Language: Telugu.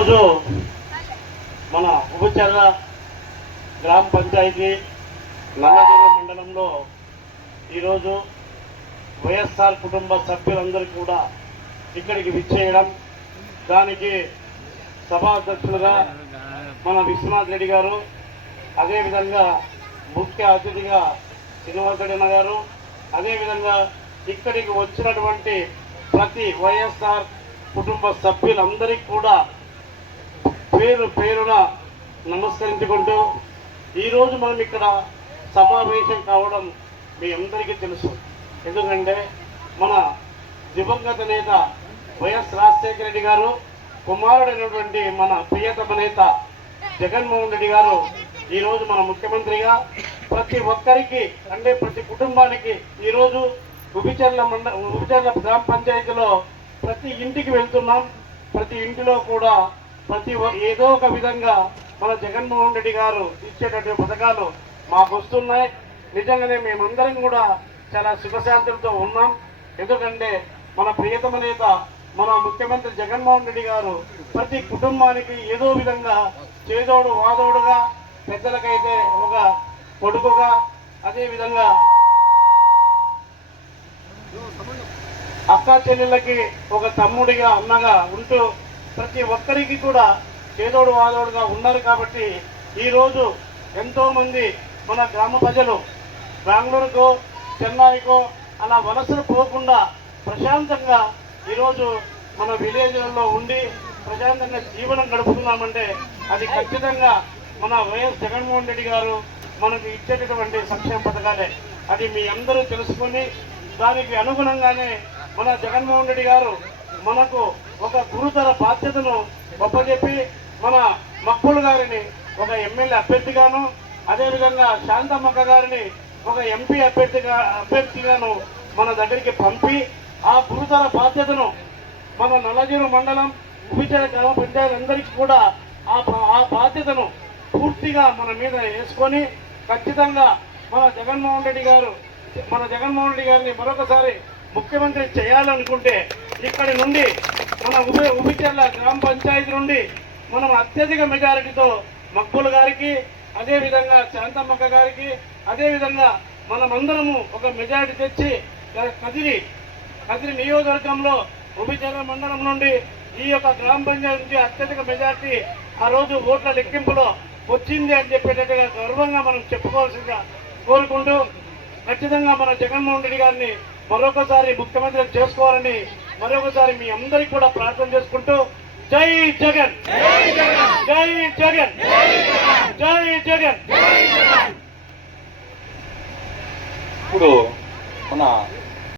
ఈరోజు మన ఉబచర్ల గ్రామ పంచాయతీ నల్లజర్ల మండలంలో ఈరోజు వైఎస్ఆర్ కుటుంబ సభ్యులందరూ కూడా ఇక్కడికి విచ్చేయడం, దానికి సభాధ్యక్షులుగా మన విశ్వనాథ్ రెడ్డి గారు, అదేవిధంగా ముఖ్య అతిథిగా శ్రీనివాసరెడ్డి గారు, అదేవిధంగా ఇక్కడికి వచ్చినటువంటి ప్రతి వైఎస్ఆర్ కుటుంబ సభ్యులందరికీ కూడా పేరు పేరున నమస్కరించుకుంటూ ఈరోజు మనం ఇక్కడ సమావేశం కావడం మీ అందరికీ తెలుసు. ఎందుకంటే మన దివంగత నేత వైఎస్ రాజశేఖర రెడ్డి గారు కుమారుడైనటువంటి మన ప్రియతమ నేత జగన్మోహన్ రెడ్డి గారు ఈరోజు మన ముఖ్యమంత్రిగా ప్రతి ఒక్కరికి అంటే ప్రతి కుటుంబానికి ఈరోజు ఉబిచర్ల గ్రామ పంచాయతీలో ప్రతి ఇంటికి వెళ్తున్నాం. ప్రతి ఇంటిలో కూడా ఏదో ఒక విధంగా మన జగన్మోహన్ రెడ్డి గారు ఇచ్చేటటువంటి పథకాలు మాకు వస్తున్నాయి. నిజంగానే మేమందరం కూడా చాలా సుఖశాంతులతో ఉన్నాం. ఎందుకంటే మన ప్రియతమ నేత మన ముఖ్యమంత్రి జగన్మోహన్ రెడ్డి గారు ప్రతి కుటుంబానికి ఏదో విధంగా చేదోడు వాదోడుగా, పెద్దలకైతే ఒక కొడుకుగా, అదేవిధంగా అక్క చెల్లెళ్ళకి ఒక తమ్ముడిగా, అన్నగా ఉంటూ ప్రతి ఒక్కరికి కూడా చేదోడు వాదోడుగా ఉన్నారు. కాబట్టి ఈరోజు ఎంతోమంది మన గ్రామ ప్రజలు బెంగళూరుకో చెన్నైకో అలా వలసలు పోకుండా ప్రశాంతంగా ఈరోజు మన విలేజ్లలో ఉండి ప్రశాంతంగా జీవనం గడుపుతున్నామంటే అది ఖచ్చితంగా మన వైఎస్ జగన్మోహన్ రెడ్డి గారు మనకు ఇచ్చేటటువంటి సంక్షేమ పథకాలే. అది మీ అందరూ తెలుసుకొని దానికి అనుగుణంగానే మన జగన్మోహన్ రెడ్డి గారు మనకు ఒక గురుతర బాధ్యతను ఒప్పజెప్పి మన మక్కులు గారిని ఒక ఎమ్మెల్యే అభ్యర్థిగాను, అదేవిధంగా శాంతమ్మక్క గారిని ఒక ఎంపీ అభ్యర్థిగాను మన దగ్గరికి పంపి ఆ గురుతర బాధ్యతను మన నల్లజర్ల మండలం ఉబిచర్ల గ్రామ పంచాయతీ అందరికీ కూడా ఆ బాధ్యతను పూర్తిగా మన మీద వేసుకొని ఖచ్చితంగా మన జగన్మోహన్ రెడ్డి గారిని మరొకసారి ముఖ్యమంత్రి చేయాలనుకుంటే ఇక్కడి నుండి మన ఉబిచర్ల గ్రామ పంచాయతీ నుండి మనం అత్యధిక మెజారిటీతో మక్కులు గారికి, అదేవిధంగా శాంతమ్మక్క గారికి, అదేవిధంగా మనమందరము ఒక మెజారిటీ తెచ్చి కదిరి నియోజకవర్గంలో ఉబిచర్ల మండలం నుండి ఈ యొక్క గ్రామ పంచాయతీ నుంచి అత్యధిక మెజారిటీ ఆ రోజు ఓట్ల లెక్కింపులో వచ్చింది అని చెప్పేటట్టుగా గర్వంగా మనం చెప్పుకోవాల్సిందిగా కోరుకుంటూ ఖచ్చితంగా మన జగన్మోహన్ రెడ్డి గారిని మరొకసారి ముఖ్యమంత్రి చేసుకోవాలని మరొకసారి మీ అందరికీ కూడా ప్రార్థన చేసుకుంటూ జై జగన్, జై జగన్, జై జగన్. ఇప్పుడు మన